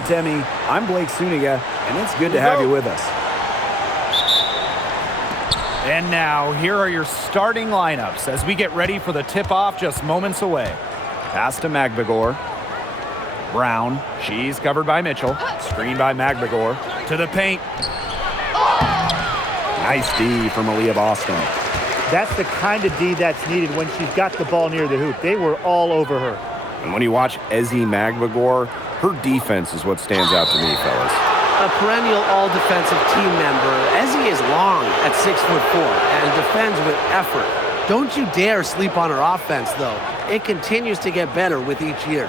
Demi, I'm Blake Suniga, and it's good to have you with us. And now, here are your starting lineups as we get ready for the tip-off just moments away. Pass to Magbegor. Brown, she's covered by Mitchell. Screen by Magbegor. To the paint. Nice D from Aaliyah Boston. That's the kind of D that's needed when she's got the ball near the hoop. They were all over her. And when you watch Ezzie Magbegor, her defense is what stands out to me, fellas. A perennial all-defensive team member, Ezzie is long at 6'4" and defends with effort. Don't you dare sleep on her offense, though. It continues to get better with each year.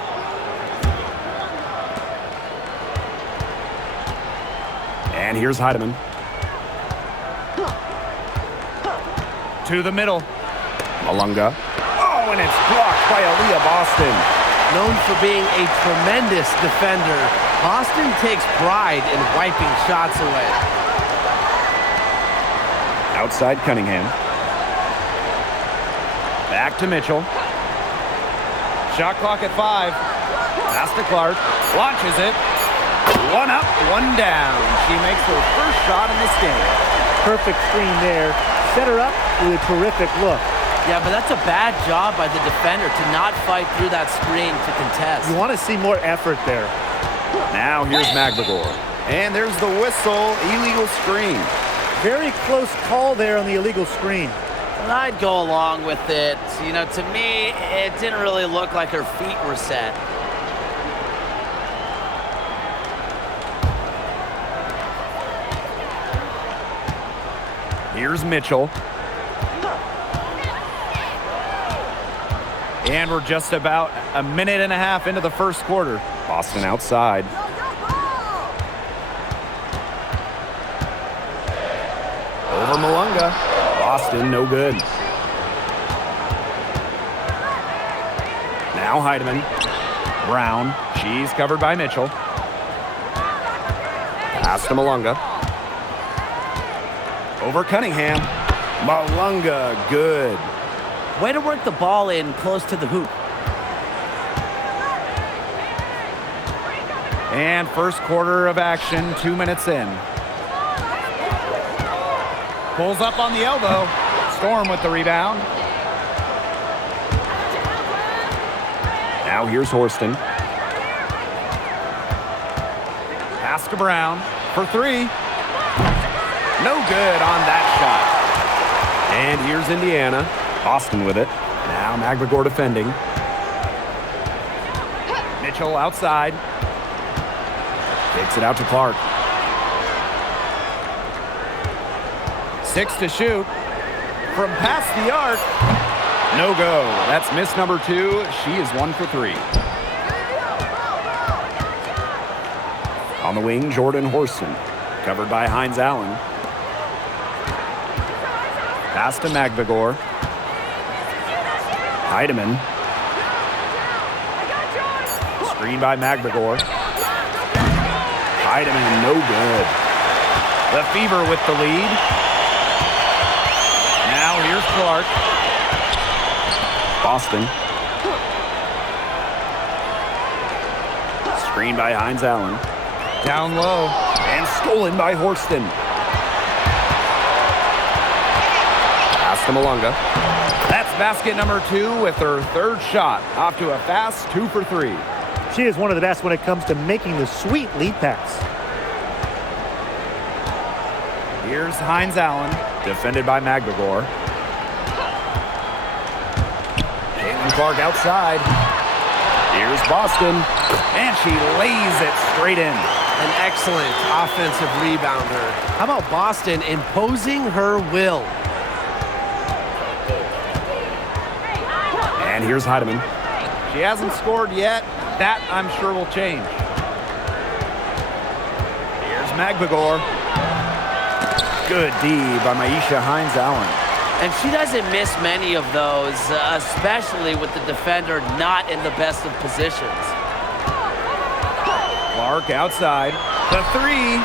And here's Heidemann. To the middle. Malunga. Oh, and it's blocked by Aaliyah Boston. Known for being a tremendous defender, Boston takes pride in wiping shots away. Outside Cunningham. Back to Mitchell. Shot clock at 5. Pass to Clark. Launches it. One up, one down. She makes her first shot in this game. Perfect screen there. Set her up with a terrific look. Yeah, but that's a bad job by the defender to not fight through that screen to contest. You want to see more effort there. Now here's Magbegor. And there's the whistle. Illegal screen. Very close call there on the illegal screen. But I'd go along with it. You know, to me, it didn't really look like her feet were set. Here's Mitchell. And we're just about a minute and a half into the first quarter. Boston outside. Over Malunga. Boston, no good. Now Heidemann. Brown. She's covered by Mitchell. Pass to Malunga. Over Cunningham. Malunga, good. Way to work the ball in close to the hoop. And first quarter of action, 2 minutes in. Pulls up on the elbow. Storm with the rebound. Now here's Horston. Pass to Brown for 3. No good on that shot. And here's Indiana. Boston with it. Now Magbegor defending. Mitchell outside. Takes it out to Clark. 6 to shoot. From past the arc. No go. That's miss number 2. She is 1 for 3. On the wing, Jordan Horston. Covered by Hines Allen. Pass to Magbegor. Heidemann. Screen by Magbegor. Heidemann, no good. The Fever with the lead. Now here's Clark. Boston. Screen by Hines Allen. Down low. And stolen by Horston. Pass to Malunga. That's basket number 2 with her third shot. Off to a fast 2 for 3. She is one of the best when it comes to making the sweet lead pass. Here's Hines Allen. Defended by Magbegor. Caitlin Clark outside. Here's Boston. And she lays it straight in. An excellent offensive rebounder. How about Boston imposing her will? And here's Heidemann. She hasn't scored yet. That, I'm sure, will change. Here's Magbegor. Good D by Maisha Hines Allen. And she doesn't miss many of those, especially with the defender not in the best of positions. Clark outside. The 3.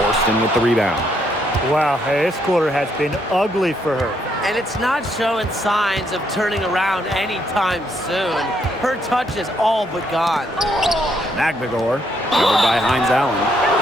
Horston with the rebound. Wow, hey, this quarter has been ugly for her. And it's not showing signs of turning around anytime soon. Her touch is all but gone. Magbegor Covered by Hines Allen.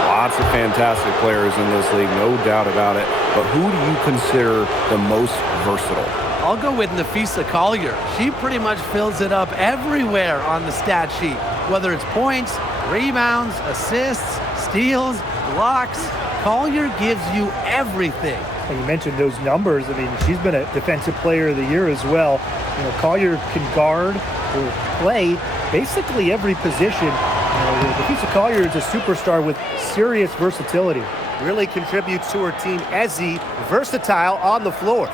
Lots of fantastic players in this league, no doubt about it. But who do you consider the most versatile? I'll go with Nafisa Collier. She pretty much fills it up everywhere on the stat sheet, whether it's points, rebounds, assists, steals, blocks. Collier gives you everything. And you mentioned those numbers. I mean, she's been a defensive player of the year as well. You know, Collier can guard or play basically every position. Nafisa Collier is a superstar with serious versatility. Really contributes to her team. Ezzy, versatile on the floor.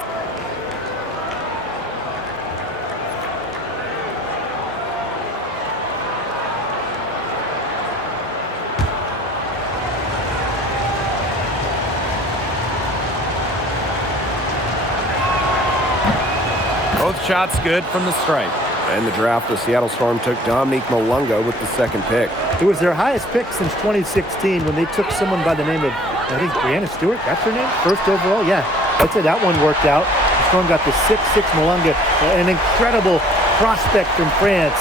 Both shots good from the stripe. In the draft, the Seattle Storm took Dominique Malunga with the second pick. It was their highest pick since 2016 when they took someone by the name of, I think, Brianna Stewart. That's her name? First overall? Yeah, I'd say that one worked out. The Storm got the 6'6" Malunga, an incredible prospect from France.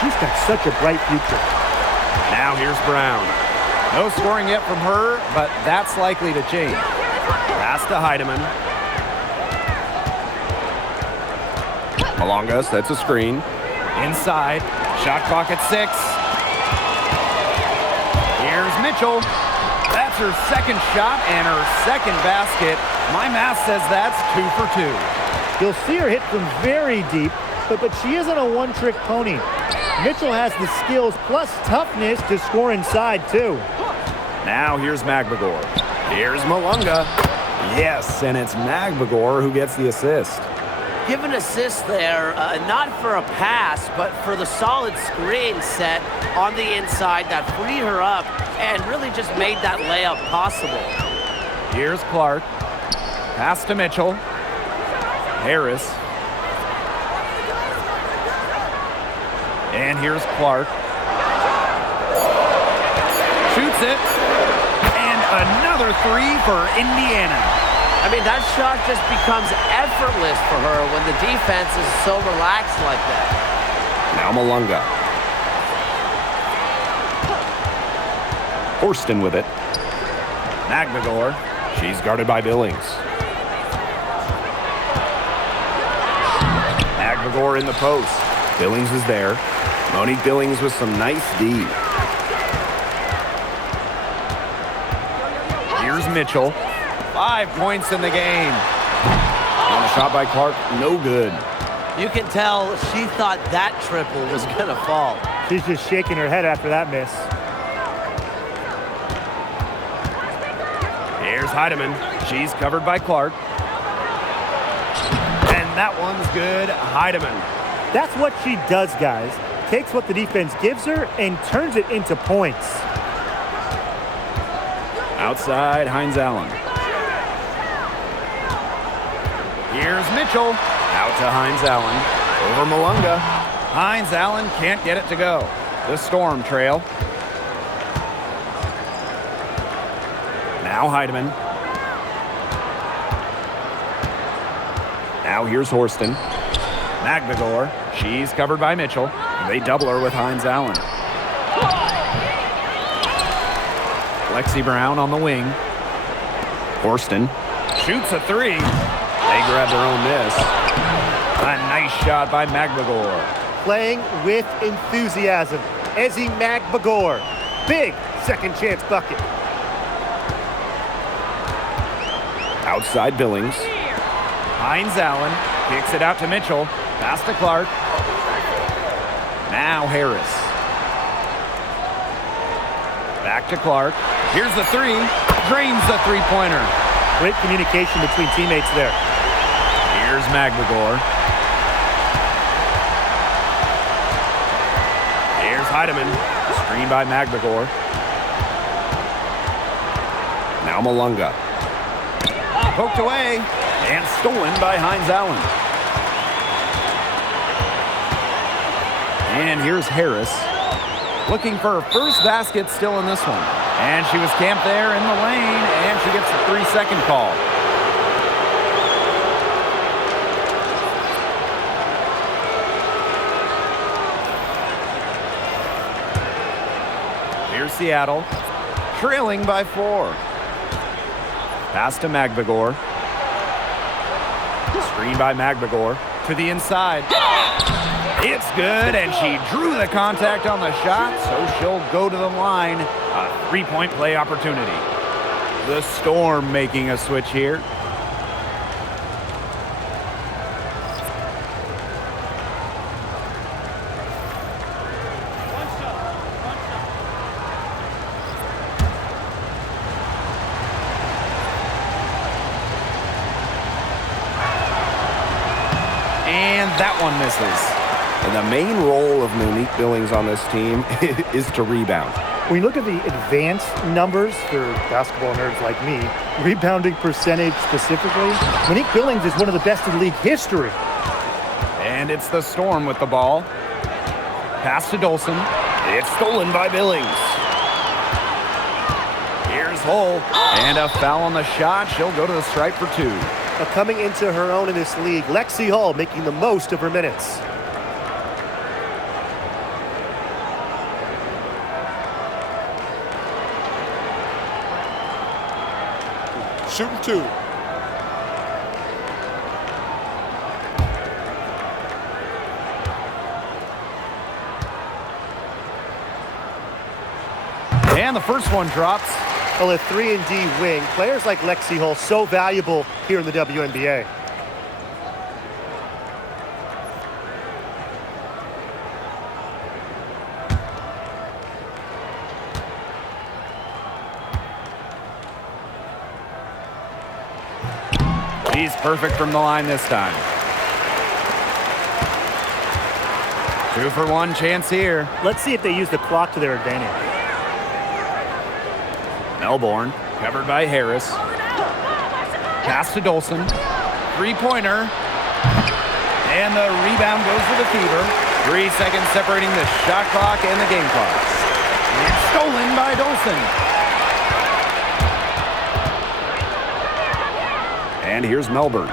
She's got such a bright future. Now here's Brown. No scoring yet from her, but that's likely to change. Pass to Heidemann. Malunga sets a screen. Inside, shot clock at 6. Here's Mitchell. That's her second shot and her second basket. My math says that's 2 for 2. You'll see her hit from very deep, but she isn't a one-trick pony. Mitchell has the skills plus toughness to score inside, too. Now here's Magbegor. Here's Malunga. Yes, and it's Magbegor who gets the assist. Give an assist there, not for a pass, but for the solid screen set on the inside that freed her up and really just made that layup possible. Here's Clark. Pass to Mitchell. Harris. And here's Clark. Shoots it. And another 3 for Indiana. I mean, that shot just becomes effortless for her when the defense is so relaxed like that. Now Malunga. Horston with it. Magbegor. She's guarded by Billings. Magbegor in the post. Billings is there. Monique Billings with some nice D. Here's Mitchell. 5 points in the game. And a shot by Clark, no good. You can tell she thought that triple was going to fall. She's just shaking her head after that miss. Here's Heidemann. She's covered by Clark. And that one's good. Heidemann. That's what she does, guys. Takes what the defense gives her and turns it into points. Outside, Hines Allen. Here's Mitchell. Out to Hines Allen. Over Malunga. Hines Allen can't get it to go. The Storm trail. Now Heidemann. Now here's Horston. Magbegor. She's covered by Mitchell. They double her with Hines Allen. Lexi Brown on the wing. Horston shoots a 3. They grab their own miss. A nice shot by Magbegor. Playing with enthusiasm. Ezzy Magbegor. Big second chance bucket. Outside Billings. Hines Allen kicks it out to Mitchell. Pass to Clark. Now Harris. Back to Clark. Here's the 3. Drains the three-pointer. Great communication between teammates there. Here's Magbegor. Here's Heidemann. Screen by Magbegor. Now Malunga. Poked away and stolen by Hines Allen. And here's Harris. Looking for her first basket still in this one. And she was camped there in the lane, and she gets a 3-second call. Here's Seattle, trailing by 4. Pass to Magbagor. Screen by Magbagor to the inside. It's good, and she drew the contact on the shot, so she'll go to the line. A 3-point play opportunity. The Storm making a switch here. And that one misses. And the main role of Monique Billings on this team is to rebound. When you look at the advanced numbers for basketball nerds like me, rebounding percentage specifically, Monique Billings is one of the best in league history. And it's the Storm with the ball. Pass to Dolson. It's stolen by Billings. Here's Hull. And a foul on the shot. She'll go to the stripe for 2. Coming into her own in this league, Lexi Hull making the most of her minutes. Shooting 2. And the first one drops. Well, a 3-and-D wing. Players like Lexi Hull, so valuable here in the WNBA. He's perfect from the line this time. 2-for-1 chance here. Let's see if they use the clock to their advantage. Melbourne, covered by Harris. Pass to Dolson. 3-pointer. And the rebound goes to the Fever. 3 seconds separating the shot clock and the game clock. And stolen by Dolson. And here's Melbourne.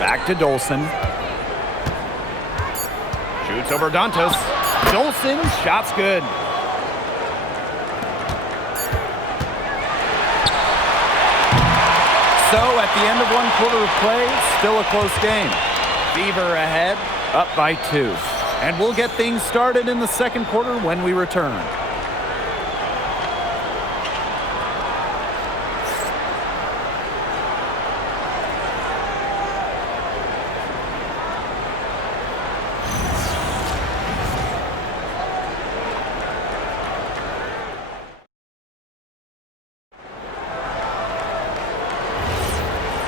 Back to Dolson. Shoots over Dantas. Dolson, shot's good. So at the end of 1 quarter of play, still a close game. Fever ahead, up by 2. And we'll get things started in the second quarter when we return.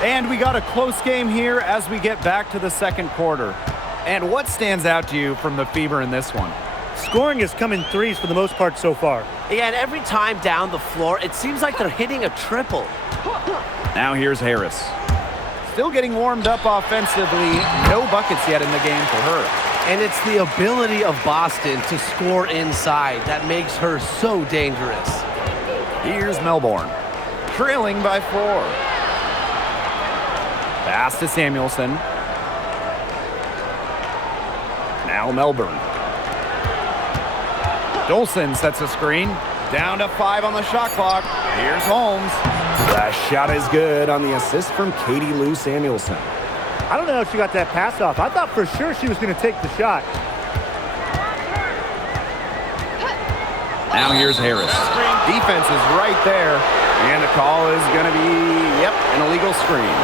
And we got a close game here as we get back to the second quarter. And what stands out to you from the Fever in this one? Scoring has come in threes for the most part so far. Yeah, and every time down the floor, it seems like they're hitting a triple. Now here's Harris. Still getting warmed up offensively. No buckets yet in the game for her. And it's the ability of Boston to score inside that makes her so dangerous. Here's Melbourne, trailing by 4. Pass to Samuelson. Now Melbourne. Dolson sets a screen. Down to 5 on the shot clock. Here's Holmes. That shot is good on the assist from Katie Lou Samuelson. I don't know if she got that pass off. I thought for sure she was going to take the shot. Now here's Harris. Defense is right there. And the call is going to be, an illegal screen.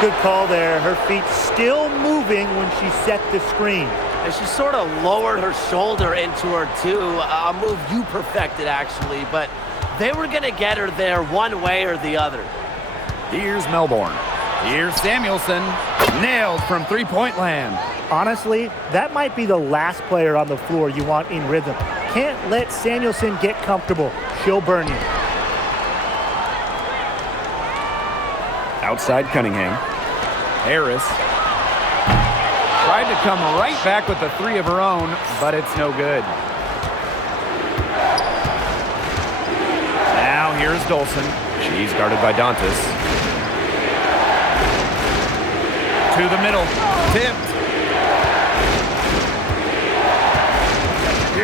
Good call there. Her feet still moving when she set the screen. And she sort of lowered her shoulder into her, too. A move you perfected, actually. But they were going to get her there one way or the other. Here's Melbourne. Here's Samuelson. Nailed from three-point land. Honestly, that might be the last player on the floor you want in rhythm. Can't let Samuelson get comfortable. She'll burn you. Outside Cunningham. Harris tried to come right back with the 3 of her own, but it's no good. Now here's Dolson. She's guarded by Dantas. To the middle. Tipped.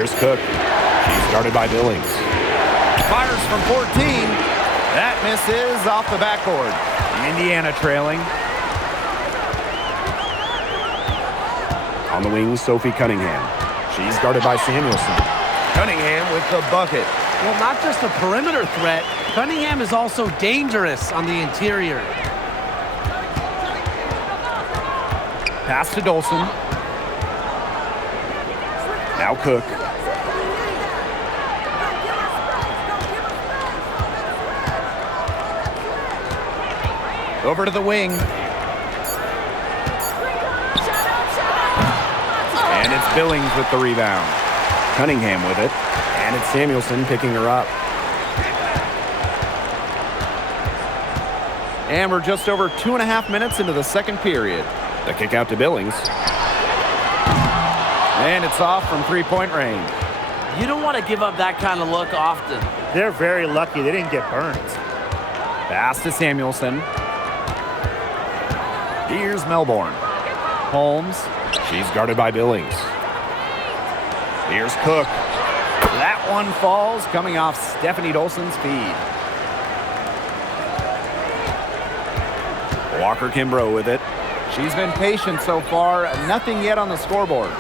Here's Cook. She's guarded by Billings. Fires from 14. That misses off the backboard. Indiana trailing. On the wing, Sophie Cunningham. She's guarded by Samuelson. Cunningham with the bucket. Well, not just a perimeter threat, Cunningham is also dangerous on the interior. Pass to Dolson. Now Cook. Over to the wing. And it's Billings with the rebound. Cunningham with it. And it's Samuelson picking her up. And we're just over 2.5 minutes into the second period. The kick out to Billings. And it's off from three-point range. You don't want to give up that kind of look often. They're very lucky they didn't get burned. Pass to Samuelson. Here's Melbourne. Holmes. She's guarded by Billings. Here's Cook. That one falls, coming off Stephanie Dolson's feed. Walker Kimbrough with it. She's been patient so far. Nothing yet on the scoreboard.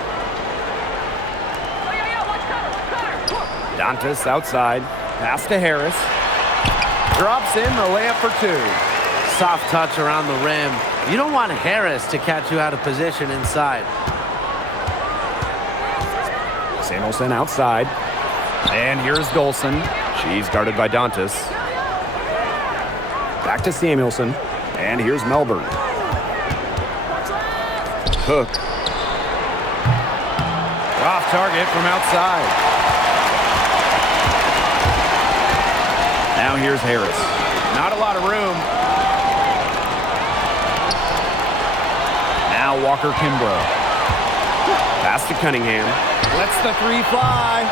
Dantas outside. Pass to Harris. Drops in the layup for two. Soft touch around the rim. You don't want Harris to catch you out of position inside. Samuelson outside. And here's Dolson. She's guarded by Dantas. Back to Samuelson. And here's Melbourne. Cook. Off target from outside. Now here's Harris. Not a lot of room. Now Walker Kimbrough. Pass to Cunningham. Lets the three fly.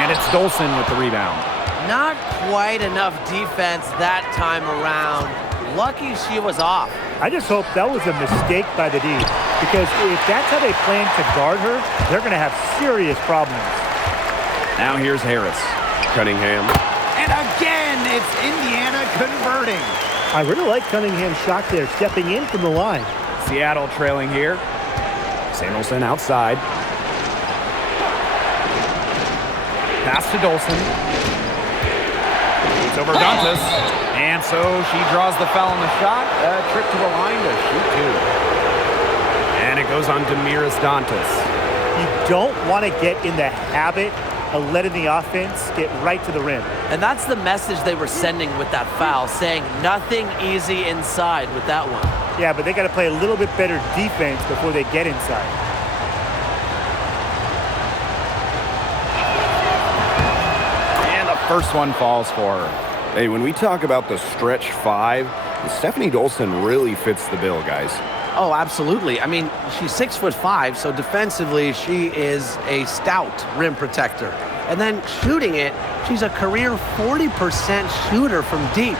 And it's Dolson with the rebound. Not quite enough defense that time around. Lucky she was off. I just hope that was a mistake by the D, because if that's how they plan to guard her, they're going to have serious problems. Now here's Harris. Cunningham. And again, it's Indiana converting. I really like Cunningham's shot there, stepping in from the line. Seattle trailing here. Samuelson outside. Pass to Dolson. It's over Dantas. And so she draws the foul on the shot. A trip to the line to shoot two. And it goes on Damiris Dantas. You don't want to get in the habit of letting the offense get right to the rim. And that's the message they were sending with that foul, saying nothing easy inside with that one. Yeah, but they got to play a little bit better defense before they get inside. And the first one falls for her. Hey, when we talk about the stretch five, Stephanie Dolson really fits the bill, guys. Oh, absolutely. I mean, she's 6'5", so defensively she is a stout rim protector. And then shooting it, she's a career 40% shooter from deep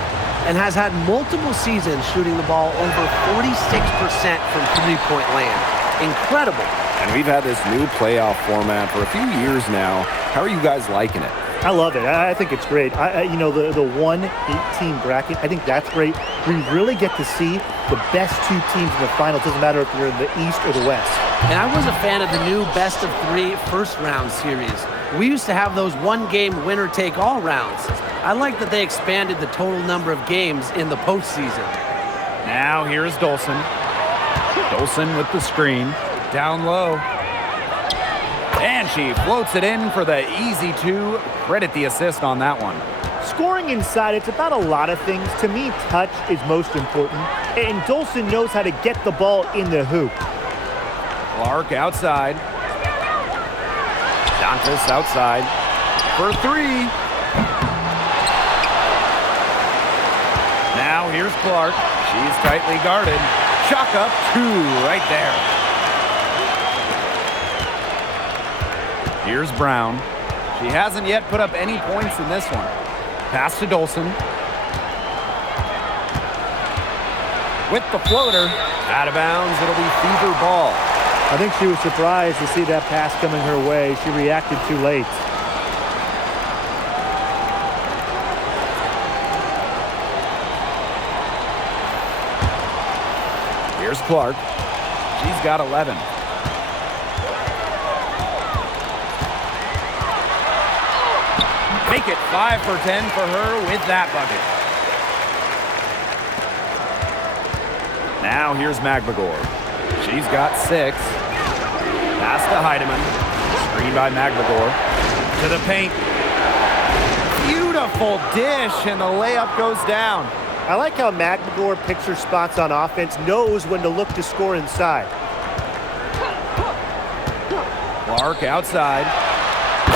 and has had multiple seasons shooting the ball over 46% from three-point land. Incredible. And we've had this new playoff format for a few years now. How are you guys liking it? I love it. I think it's great. You know, the 1-8 bracket, I think that's great. We really get to see the best two teams in the final. It doesn't matter if you're in the East or the West. And I was a fan of the new best-of-3 first-round series. We used to have those one-game winner-take-all rounds. I like that they expanded the total number of games in the postseason. Now here's Dolson. Dolson with the screen. Down low. And she floats it in for the easy two. Credit the assist on that one. Scoring inside, it's about a lot of things. To me, touch is most important. And Dolson knows how to get the ball in the hoop. Clark outside. Dantas outside. For three. Now here's Clark. She's tightly guarded. Chalk up two right there. Here's Brown. She hasn't yet put up any points in this one. Pass to Dolson. With the floater. Out of bounds. It'll be Fever ball. I think she was surprised to see that pass coming her way. She reacted too late. Here's Clark. She's got 11. Make it 5 for 10 for her with that bucket. Now here's McMagor. She's got 6. Pass to Heidemann. Screen by McMagor. To the paint. Beautiful dish, and the layup goes down. I like how McMagor picks her spots on offense, knows when to look to score inside. Clark outside.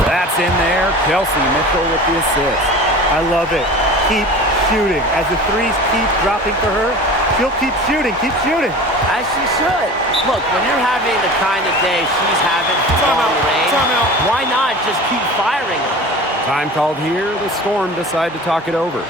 That's in there. Kelsey Mitchell with the assist. I love it. Keep shooting. As the threes keep dropping for her, she'll keep shooting. Keep shooting. As she should. Look, when you're having the kind of day she's having from long range, why not just keep firing her? Time called here. The Storm decide to talk it over.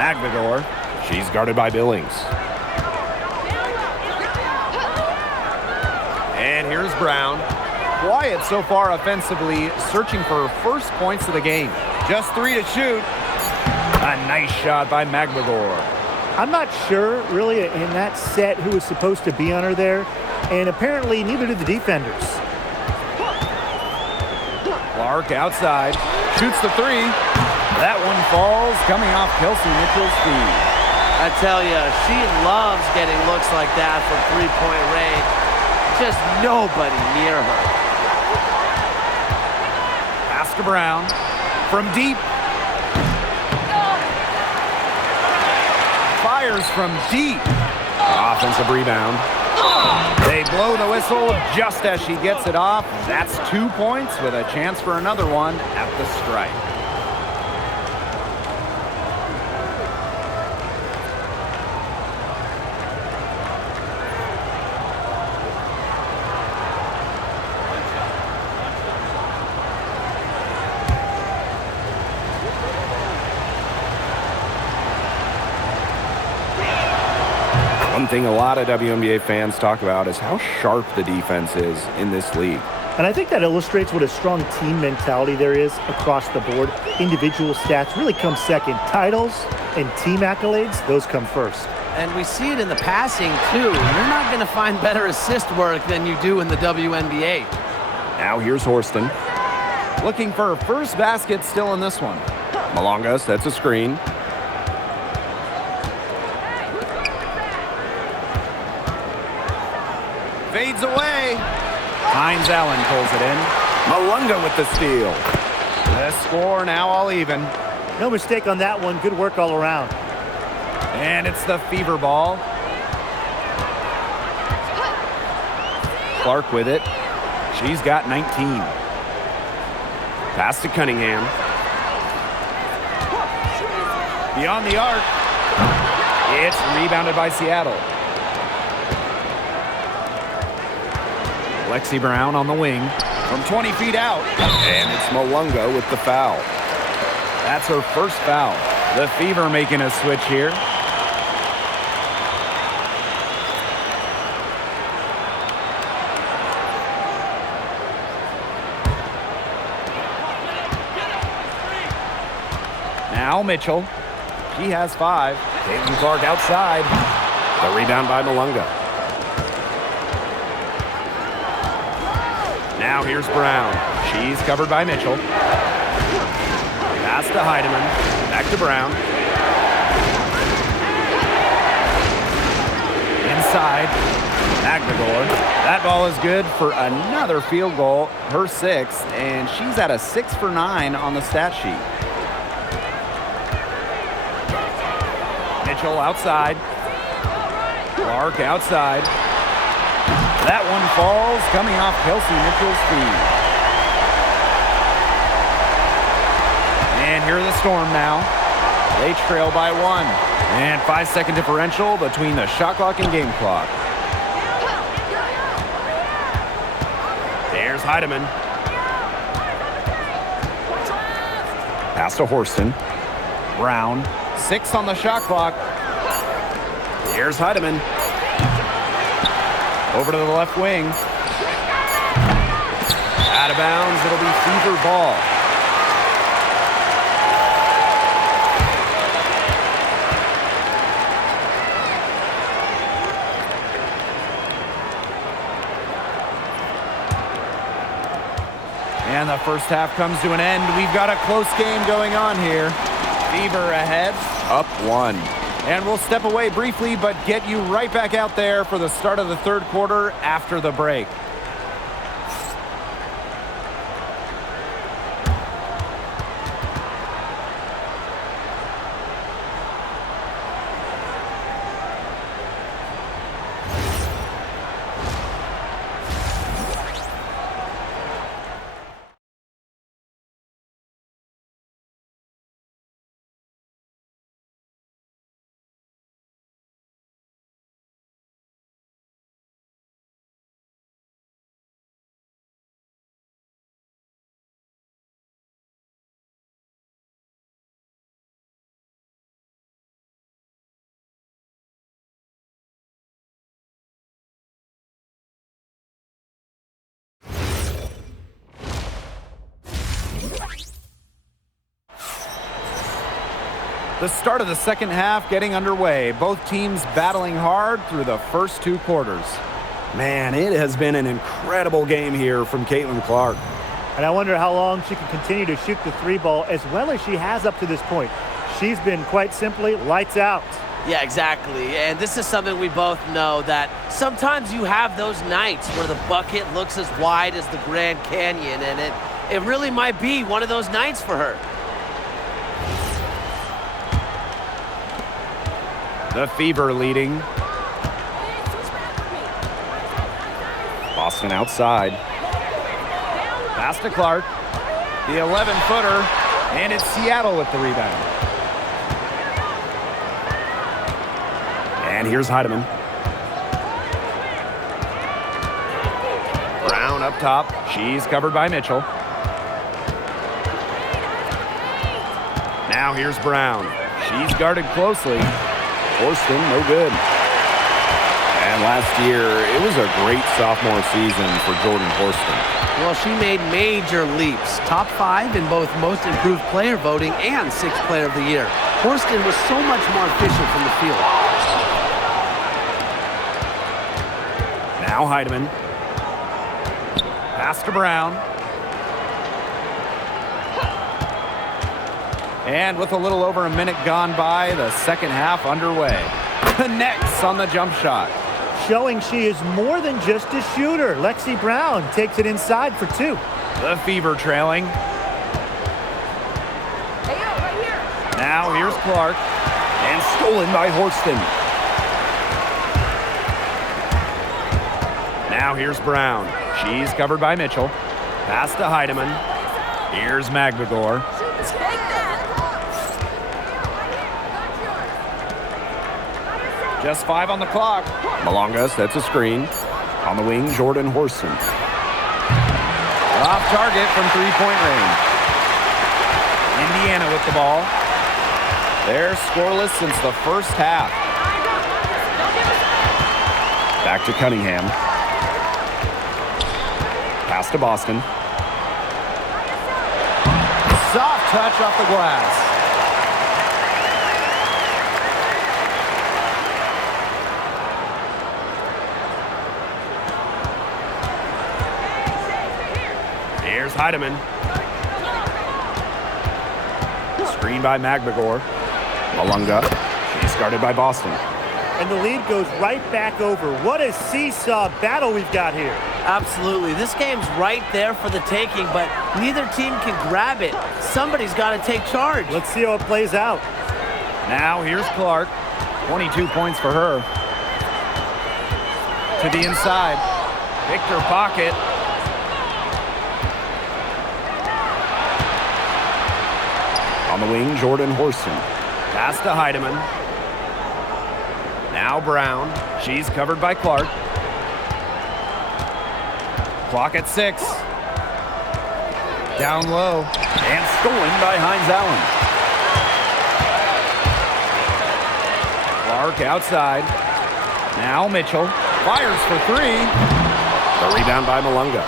McMagor. She's guarded by Billings. And here's Brown. Quiet so far offensively, searching for her first points of the game. Just 3 to shoot. A nice shot by McMagor. I'm not sure, really, in that set who was supposed to be on her there, and apparently neither did the defenders. Clark outside. Shoots the 3. That one falls, coming off Kelsey Mitchell's feet. I tell you, she loves getting looks like that from three-point range. Just nobody near her. Pass to Brown. From deep. Fires from deep. Offensive rebound. They blow the whistle just as she gets it off. That's 2 points with a chance for another one at the stripe. One thing a lot of WNBA fans talk about is how sharp the defense is in this league. And I think that illustrates what a strong team mentality there is across the board. Individual stats really come second. Titles and team accolades, those come first. And we see it in the passing, too. You're not going to find better assist work than you do in the WNBA. Now here's Horston. Looking for her first basket still in this one. Malonga sets a screen. Fades away. Hines Allen pulls it in. Malunga with the steal. The score now all even. No mistake on that one. Good work all around. And it's the fever ball. Clark with it. She's got 19. Pass to Cunningham. Beyond the arc. It's rebounded by Seattle. Lexi Brown on the wing. From 20 feet out. And it's Malunga with the foul. That's her first foul. The Fever making a switch here. Now Mitchell. She has 5. Caitlin Clark outside. The rebound by Malunga. Now here's Brown. She's covered by Mitchell. Pass to Heidemann. Back to Brown. Inside. Magnagor. That ball is good for another field goal, her 6th, and she's at a 6 for 9 on the stat sheet. Mitchell outside. Clark outside. That one falls, coming off Kelsey Mitchell's feet. And here are the Storm now. They trail by 1. And 5-second differential between the shot clock and game clock. There's Heidemann. Pass to Horston. Brown. 6 on the shot clock. Here's Heidemann. Over to the left wing. Out of bounds. It'll be Fever ball. And the first half comes to an end. We've got a close game going on here. Fever ahead. Up 1. And we'll step away briefly, but get you right back out there for the start of the third quarter after the break. The start of the second half getting underway. Both teams battling hard through the first 2 quarters. Man, it has been an incredible game here from Caitlin Clark. And I wonder how long she can continue to shoot the 3 ball as well as she has up to this point. She's been quite simply lights out. Yeah, exactly. And this is something we both know, that sometimes you have those nights where the bucket looks as wide as the Grand Canyon, and it really might be one of those nights for her. The Fever leading. Boston outside. Pass to Clark. The 11-footer. And it's Seattle with the rebound. And here's Heidemann. Brown up top. She's covered by Mitchell. Now here's Brown. She's guarded closely. Horston, no good. And last year, it was a great sophomore season for Jordan Horston. Well, she made major leaps. Top 5 in both most improved player voting and 6th player of the year. Horston was so much more efficient from the field. Now Heidemann. Pass to Brown. And with a little over a minute gone by, the second half underway. Connects on the jump shot. Showing she is more than just a shooter. Lexi Brown takes it inside for 2. The Fever trailing. Now here's Clark. And stolen by Horston. Now here's Brown. She's covered by Mitchell. Pass to Heidemann. Here's Magbagor. Just 5 on the clock. Malonga sets a screen. On the wing, Jordan Horston. Off target from three-point range. Indiana with the ball. They're scoreless since the first half. Back to Cunningham. Pass to Boston. Soft touch off the glass. Here's Heidemann. Screen by Magbagor. Malunga. She's guarded by Boston. And the lead goes right back over. What a seesaw battle we've got here. Absolutely. This game's right there for the taking, but neither team can grab it. Somebody's got to take charge. Let's see how it plays out. Now here's Clark. 22 points for her. To the inside. Victor pocket. On the wing, Jordan Horston. Pass to Heidemann. Now Brown. She's covered by Clark. Clock at 6. Down low. And stolen by Hines Allen. Clark outside. Now Mitchell. Fires for 3. The rebound by Malunga.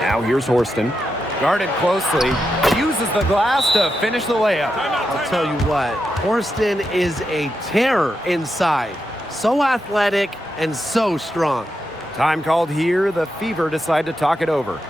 Now here's Horston. Guarded closely. Uses the glass to finish the layup. I'll tell you what, Horston is a terror inside. So athletic and so strong. Time called here. The Fever decide to talk it over.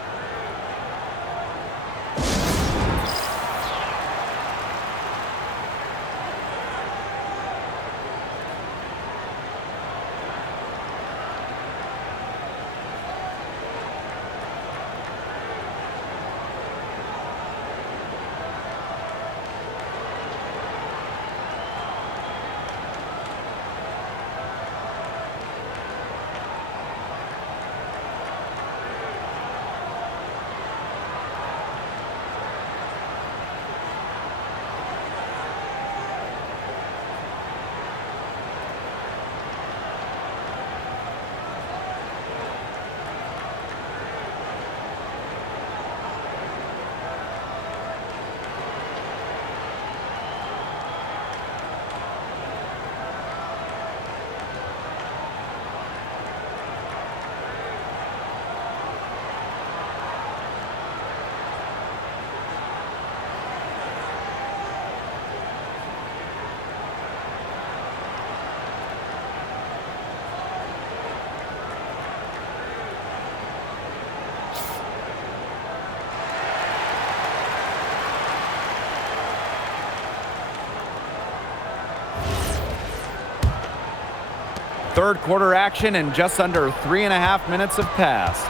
Third quarter action and just under 3.5 minutes have passed.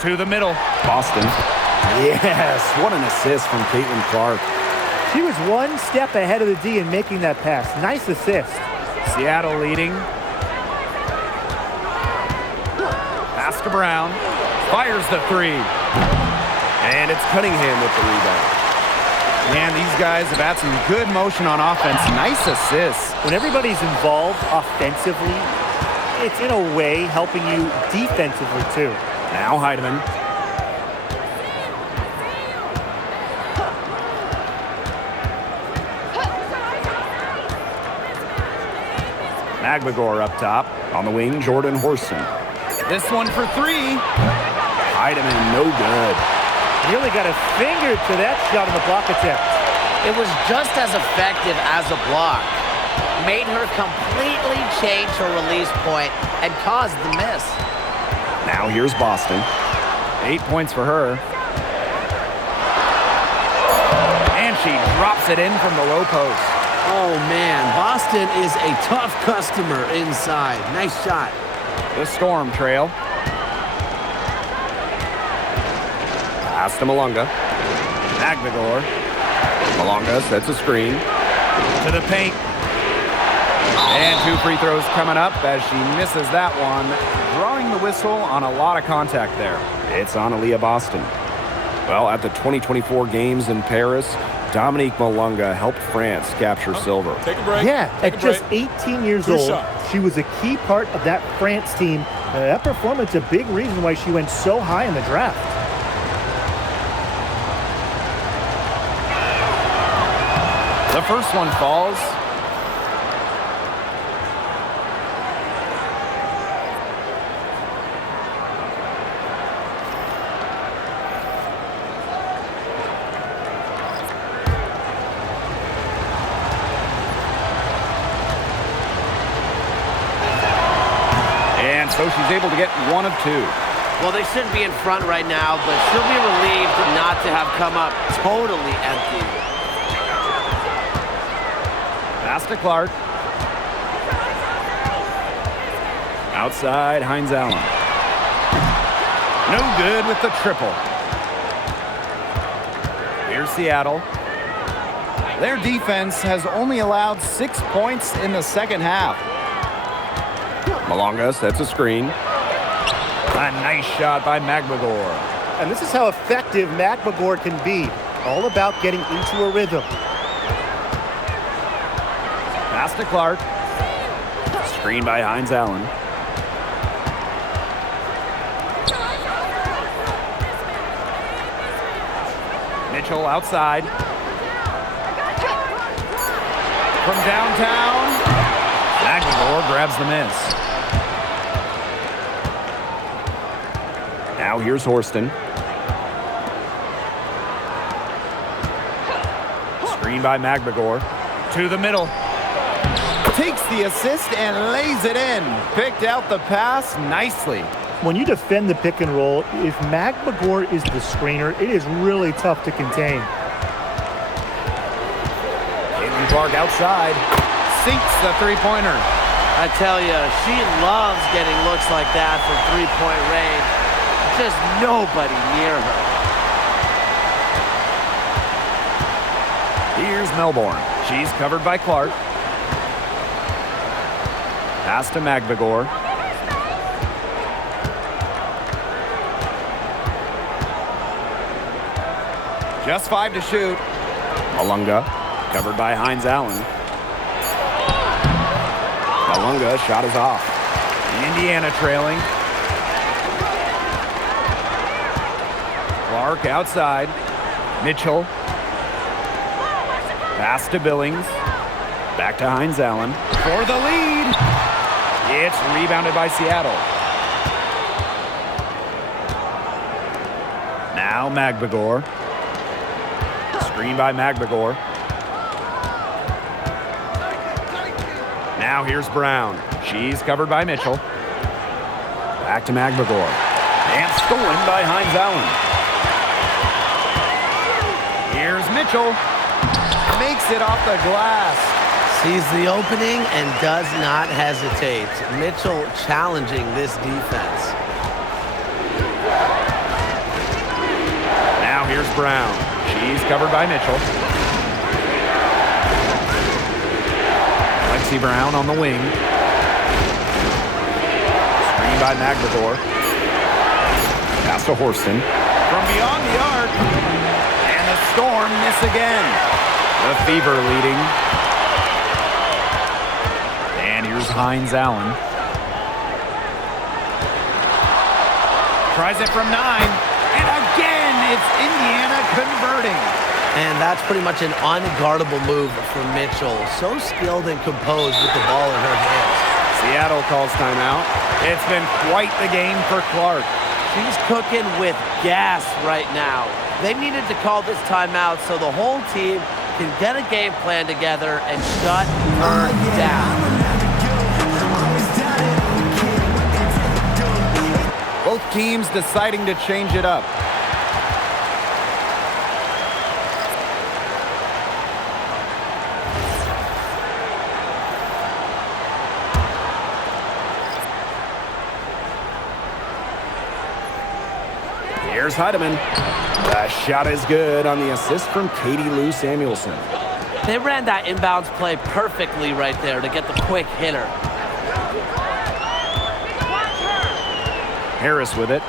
To the middle. Boston. Yes, what an assist from Caitlin Clark. She was one step ahead of the D in making that pass. Nice assist. Seattle leading. Pass to Brown. Fires the 3. And it's Cunningham with the rebound. Man, these guys have had some good motion on offense. Nice assists. When everybody's involved offensively, it's in a way helping you defensively too. Now Heidemann. Magbagor up top. On the wing, Jordan Horston. This one for 3. Heidemann, no good. Nearly got a finger to that shot on the block attempt. It was just as effective as a block. Made her completely change her release point and caused the miss. Now here's Boston. 8 points for her. And she drops it in from the low post. Oh, man. Boston is a tough customer inside. Nice shot. The Storm trail. Pass to Malunga. Magbagor Malunga sets a screen. to the paint. And 2 free throws coming up as she misses that one. Drawing the whistle on a lot of contact there. It's on Aaliyah Boston. Well, at the 2024 games in Paris, Dominique Malunga helped France capture silver. Take a break. Yeah, Take at a break. just 18 years Good old, shot. she was a key part of that France team. That performance, a big reason why she went so high in the draft. The first one falls. And so she's able to get one of two. Well, they shouldn't be in front right now, but she'll be relieved not to have come up totally empty. Pass to Clark. Outside, Heinz Allen. No good with the triple. Here's Seattle. Their defense has only allowed 6 points in the second half. Malunga sets a screen. A nice shot by McMagor. And this is how effective McMagor can be. All about getting into a rhythm. Pass to Clark. Screen by Heinz Allen. Mitchell outside. From downtown, McMagor grabs the miss. Now here's Horston. Screen by McMagor. To the middle. Takes the assist and lays it in. Picked out the pass nicely. When you defend the pick and roll, if McMagor is the screener, it is really tough to contain. Caitlin Clark outside. Sinks the three-pointer. I tell you, she loves getting looks like that from three-point range. Just nobody near her. Here's Melbourne. She's covered by Clark. Pass to McMagor. Just 5 to shoot. Malunga. Covered by Heinz Allen. Malunga shot is off. Indiana trailing. Clark outside. Mitchell. Pass to Billings. Back to Heinz Allen. For the lead. It's rebounded by Seattle. Now McMagor. Screen by McMagor. Now here's Brown. She's covered by Mitchell. Back to McMagor. And stolen by Heinz Allen. Here's Mitchell. Makes it off the glass. Sees the opening and does not hesitate. Mitchell challenging this defense. Now here's Brown. She's covered by Mitchell. Lexi Brown on the wing. Screen by McMagor. Pass to Horston. From beyond the arc. And the Storm miss again. The Fever leading. And here's Heinz Allen. Tries it from 9. And again, it's Indiana converting. And that's pretty much an unguardable move for Mitchell. So skilled and composed with the ball in her hands. Seattle calls timeout. It's been quite the game for Clark. She's cooking with gas right now. They needed to call this timeout so the whole team can get a game plan together and shut her down. Both teams deciding to change it up. Here's Heidemann. The shot is good on the assist from Katie Lou Samuelson. They ran that inbounds play perfectly right there to get the quick hitter. Harris with it.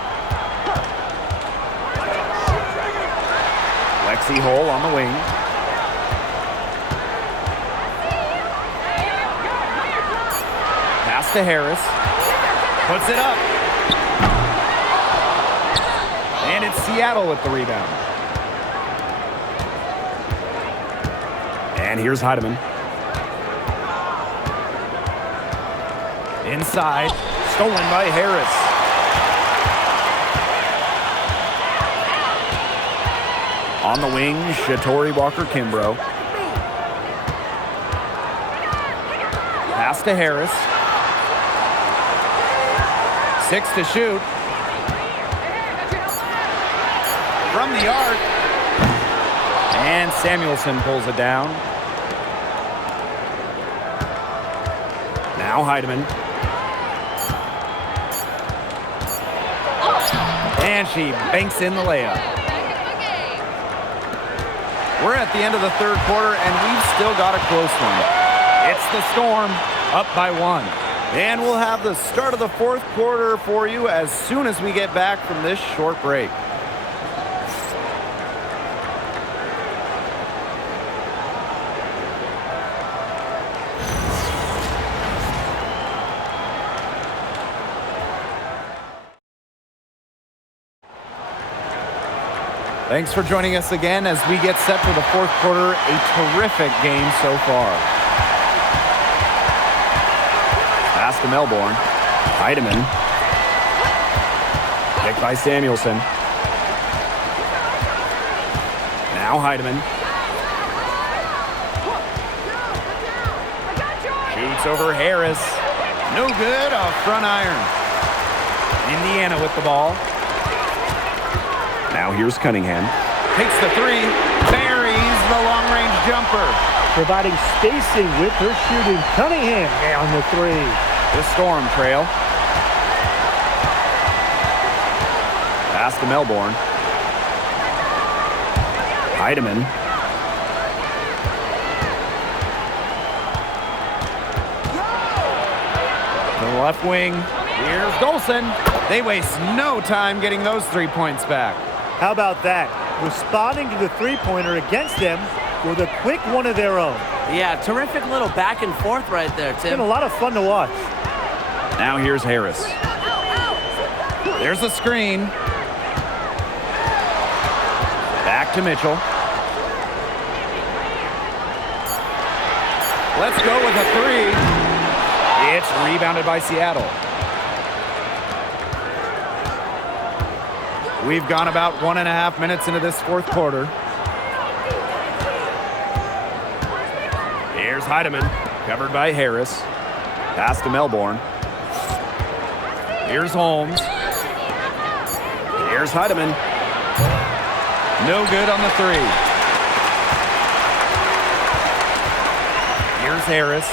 Lexi Hull on the wing. Pass to Harris. Puts it up. And it's Seattle with the rebound. And here's Heidemann. Inside. Stolen by Harris. On the wing, Shatori Walker-Kimbrough. Pass to Harris. 6 to shoot. From the arc. And Samuelson pulls it down. Now Heidemann. And she banks in the layup. We're at the end of the third quarter, and we've still got a close one. It's the Storm up by 1. And we'll have the start of the fourth quarter for you as soon as we get back from this short break. Thanks for joining us again as we get set for the fourth quarter. A terrific game so far. Pass to Melbourne. Heidemann. Picked by Samuelson. Now Heidemann. Shoots over Harris. No good, off front iron. Indiana with the ball. Now here's Cunningham. Takes the three. Buries the long-range jumper. Providing spacing with her shooting. Cunningham down the three. The Storm trail. Pass to Melbourne. Heidemann. To the left wing. Here's Dolson. They waste no time getting those 3 points back. How about that? Responding to the three-pointer against them with a quick one of their own. Yeah, terrific little back and forth right there, It's Tim. been a lot of fun to watch. Now here's Harris. There's a screen. Back to Mitchell. Let's go with a three. It's rebounded by Seattle. We've gone about 1.5 minutes into this fourth quarter. Here's Heidemann, covered by Harris. Pass to Melbourne. Here's Holmes. Here's Heidemann. No good on the three. Here's Harris.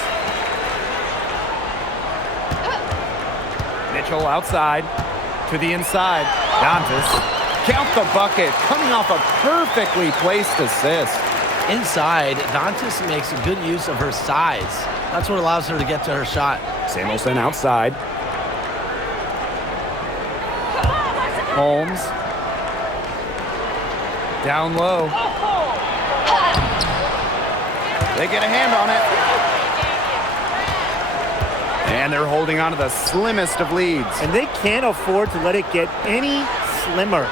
Mitchell outside to the inside. Dantas. Count the bucket, coming off a perfectly placed assist. Inside, Dantas makes good use of her size. That's what allows her to get to her shot. Samuelson outside. Holmes. Down low. They get a hand on it. And they're holding on to the slimmest of leads. And they can't afford to let it get any slimmer.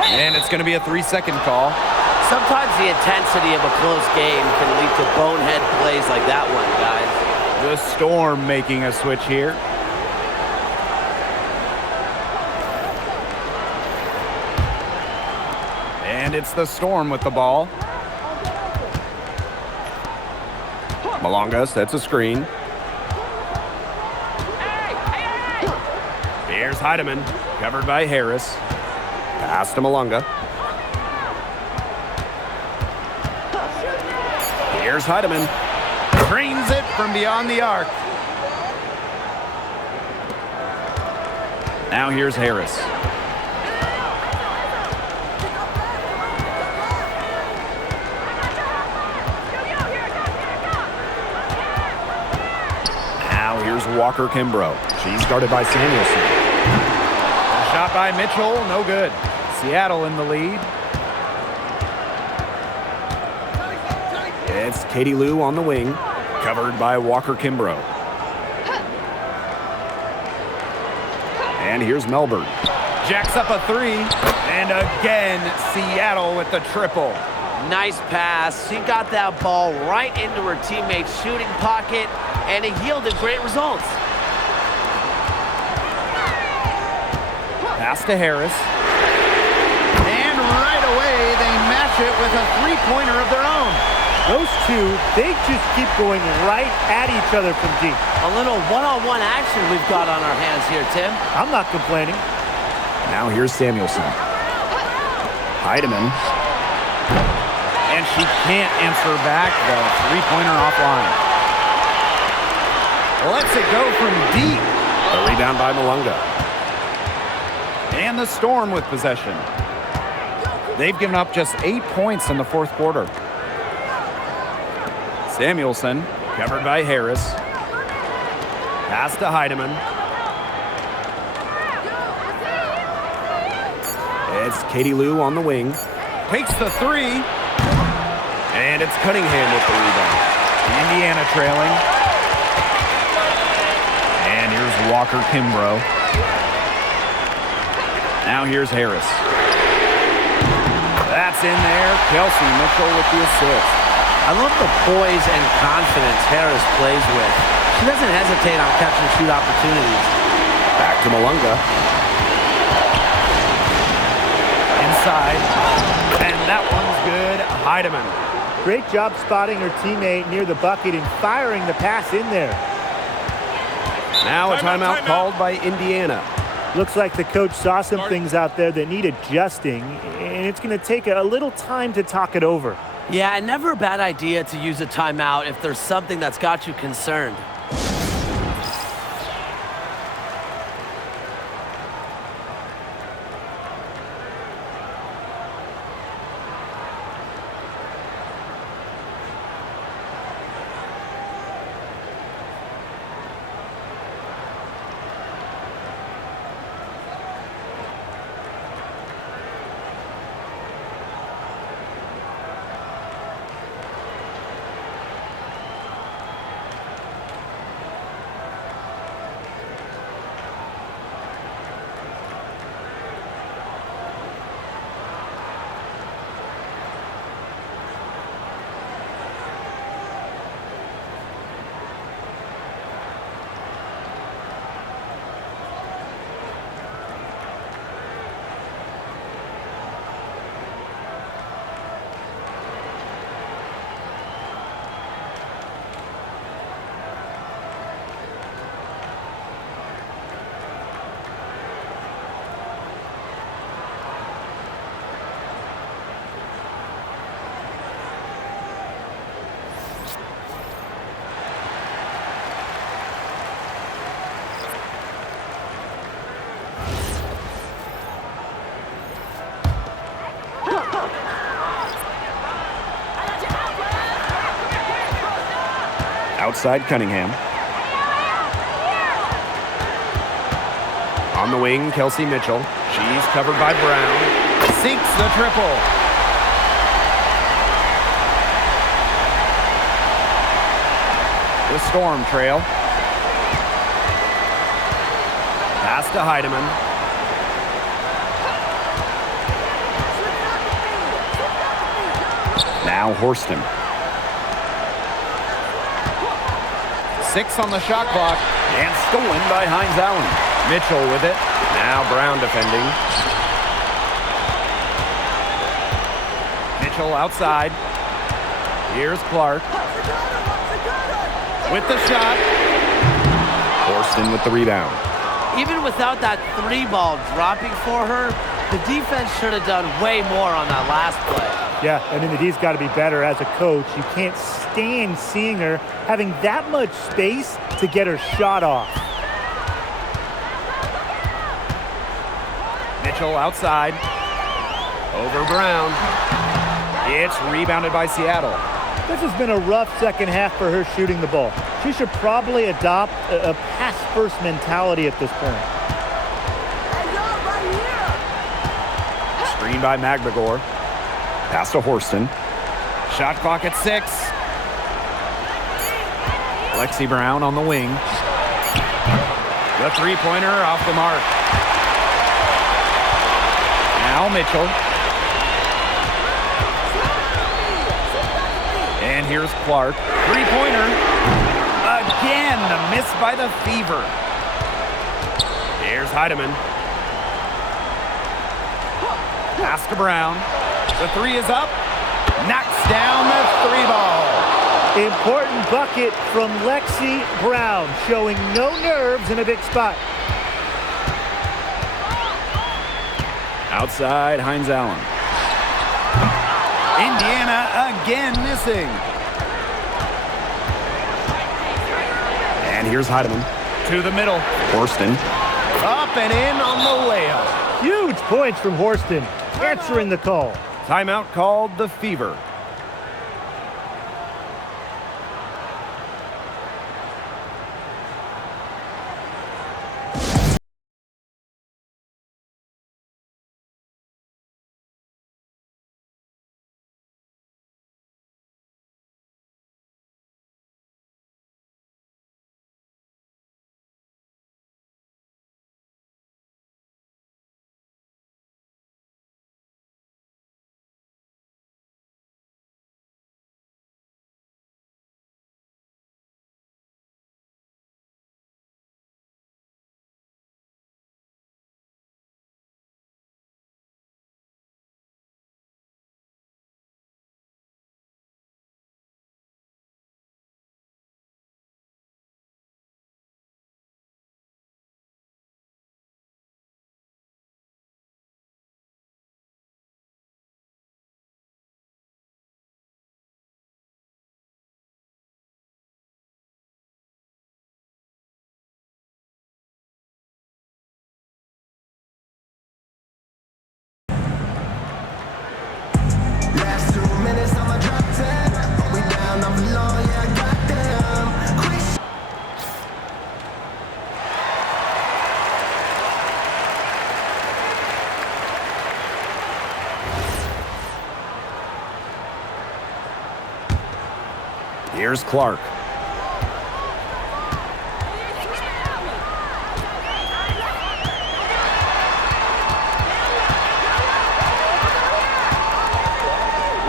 And it's going to be a 3-second call. Sometimes the intensity of a close game can lead to bonehead plays like that one, guys. The Storm making a switch here. And it's the Storm with the ball. Malonga sets a screen. Here's Heidemann, covered by Harris. Pass to Malonga. Here's Heidemann. Drains it from beyond the arc. Now here's Harris. Now here's Walker-Kimbrough. She's guarded by Samuelson. A shot by Mitchell, no good. Seattle in the lead. It's Katie Lou on the wing, covered by Walker Kimbrough. And here's Melbourne. Jacks up a three, and again, Seattle with the triple. Nice pass. She got that ball right into her teammate's shooting pocket, and it yielded great results. Pass to Harris. And right away, they match it with a three-pointer of their own. Those two, they just keep going right at each other from deep. A little one-on-one action we've got on our hands here, Tim. I'm not complaining. Now here's Samuelson. Heidemann. And she can't answer back the three-pointer offline. Lets it go from deep. The rebound by Malunga. And the Storm with possession. They've given up just 8 points in the fourth quarter. Samuelson, covered by Harris. Pass to Heidemann. It's Katie Lou on the wing. Takes the three. And it's Cunningham with the rebound. Indiana trailing. And here's Walker Kimbrough. Now here's Harris. That's in there. Kelsey Mitchell with the assist. I love the poise and confidence Harris plays with. She doesn't hesitate on catch and shoot opportunities. Back to Malunga. Inside. And that one's good. Heidemann. Great job spotting her teammate near the bucket and firing the pass in there. Now a timeout called by Indiana. Looks like the coach saw some things out there that need adjusting, and it's going to take a little time to talk it over. Yeah, and never a bad idea to use a timeout if there's something that's got you concerned. Outside Cunningham. On the wing, Kelsey Mitchell. She's covered by Brown. Sinks the triple. The Storm trail. Pass to Heidemann. Now Horston. 6 on the shot clock. And stolen by Hines Allen. Mitchell with it. Now Brown defending. Mitchell outside. Here's Clark. With the shot. Horston with the rebound. Even without that three ball dropping for her, the defense should have done way more on that last play. Yeah, I mean, the D's got to be better as a coach. You can't stand seeing her having that much space to get her shot off. Mitchell outside. Over Brown. It's rebounded by Seattle. This has been a rough second half for her shooting the ball. She should probably adopt a pass-first mentality at this point. Screen by Magbagor. Pass to Horston. Shot clock at 6. Lexi Brown on the wing. The three-pointer off the mark. Now Mitchell. And here's Clark. Three-pointer. Again, the miss by the Fever. Here's Heidemann. Pass to Brown. The three is up. Knocks down the three ball. Important bucket from Lexi Brown, showing no nerves in a big spot. Outside, Hines Allen. Indiana again missing. And here's Heidemann. To the middle. Horston. Up and in on the layup. Huge points from Horston, answering the call. Timeout called the Fever. Here's Clark.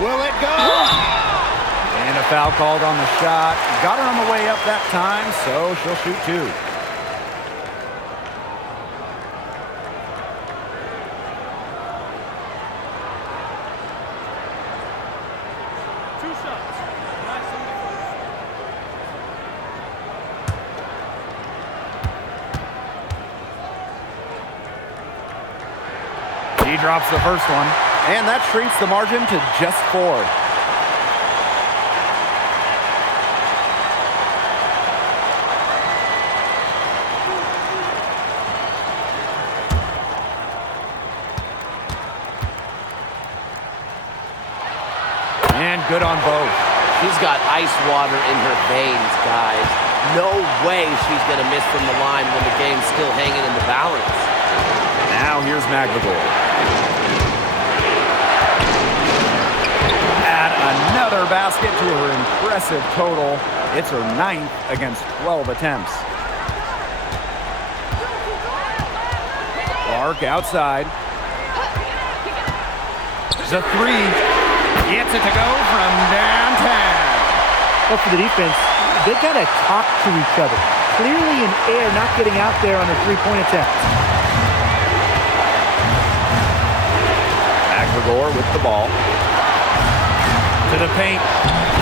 Will it go? And a foul called on the shot. Got her on the way up that time, so she'll shoot two. He drops the first one, and that shrinks the margin to just 4. And good on both. She's got ice water in her veins, guys. No way she's going to miss from the line when the game's still hanging in the balance. Now here's McLevore. Add another basket to her impressive total. It's her 9th against 12 attempts. Clark outside. The three. Gets it to go from downtown. But for the defense, they got to talk to each other. Clearly in air, not getting out there on a three-point attempt. McLevore with the ball. To the paint.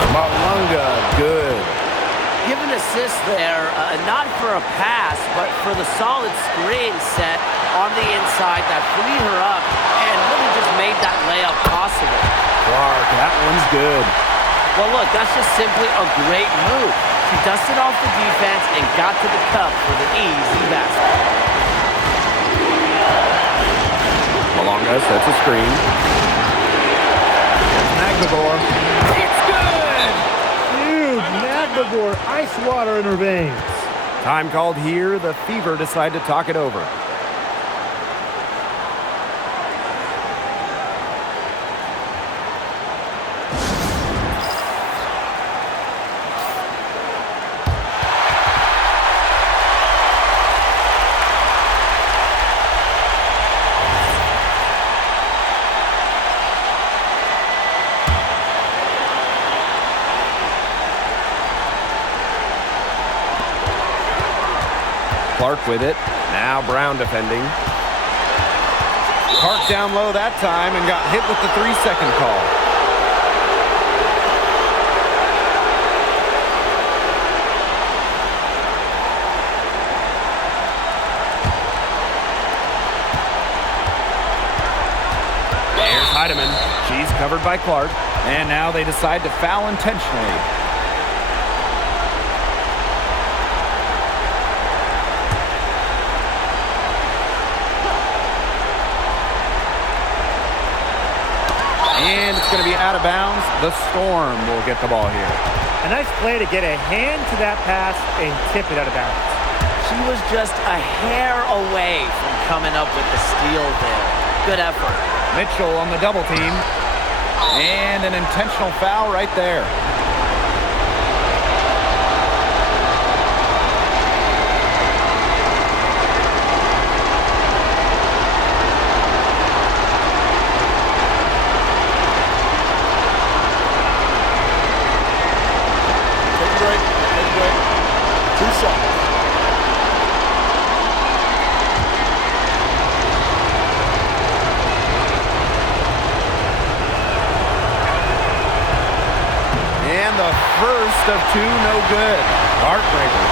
Malunga, good. Give an assist there, not for a pass, but for the solid screen set on the inside that freed her up and really just made that layup possible. Clark, that one's good. Well, look, that's just simply a great move. She dusted off the defense and got to the cup for the easy basket. Malunga sets a screen. McLevore. It's good! Huge McLevore, ice water in her veins. Time called here. The Fever decide to talk it over. Clark with it. Now Brown defending. Clark down low that time and got hit with the 3-second call. There's Heidemann. She's covered by Clark. And now they decide to foul intentionally. And it's going to be out of bounds. The Storm will get the ball here. A nice play to get a hand to that pass and tip it out of bounds. She was just a hair away from coming up with the steal there. Good effort. Mitchell on the double team. And an intentional foul right there. The first of two, no good. Heartbreaker.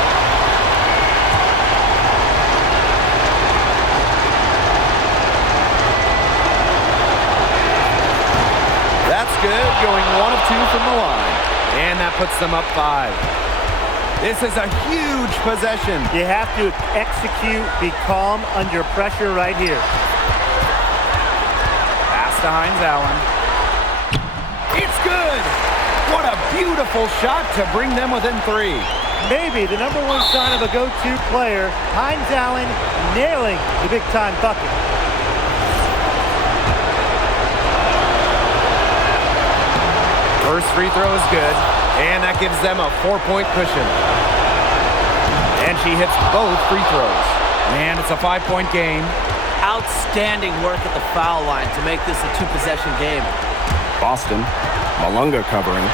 That's good, going 1 of 2 from the line. And that puts them up 5. This is a huge possession. You have to execute, be calm under pressure right here. Pass to Hines Allen. It's good. What a beautiful shot to bring them within 3. Maybe the #1 sign of a go-to player, Hines Allen nailing the big-time bucket. First free throw is good, and that gives them a 4-point cushion. And she hits both free throws. And it's a 5-point game. Outstanding work at the foul line to make this a 2-possession game. Boston. Malunga covering.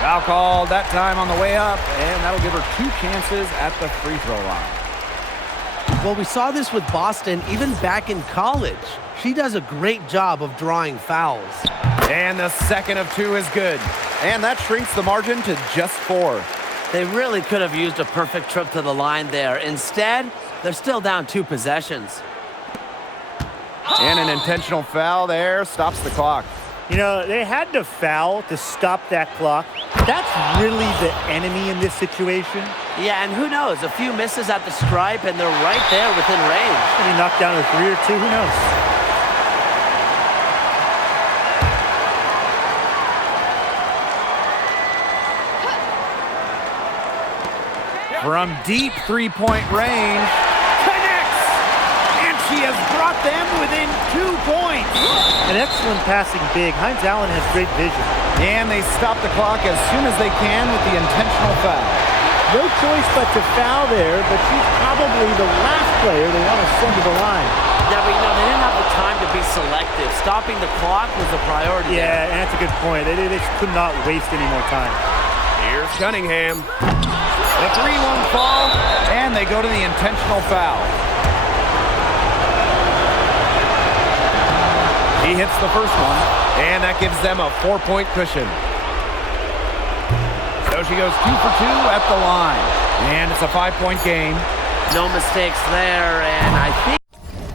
Foul called that time on the way up, and that'll give her 2 chances at the free throw line. Well, we saw this with Boston even back in college. She does a great job of drawing fouls. And the second of 2 is good. And that shrinks the margin to just 4. They really could have used a perfect trip to the line there. Instead, they're still down 2 possessions. And an intentional foul there stops the clock. You know, they had to foul to stop that clock. That's really the enemy in this situation. Yeah, and who knows? A few misses at the stripe, and they're right there within range. Maybe knock down a 3 or 2, who knows? From deep 3-point range, connects! And she has brought them within 2 points. An excellent passing big. Hines Allen has great vision. And they stop the clock as soon as they can with the intentional foul. No choice but to foul there, but she's probably the last player they want to send to the line. Yeah, but you know, they didn't have the time to be selective. Stopping the clock was a priority. Yeah, and that's a good point. They just could not waste any more time. Here's Cunningham. The 3 won't fall, and they go to the intentional foul. He hits the first one, and that gives them a 4-point cushion. So she goes 2 for 2 at the line, and it's a 5-point game. No mistakes there, and I think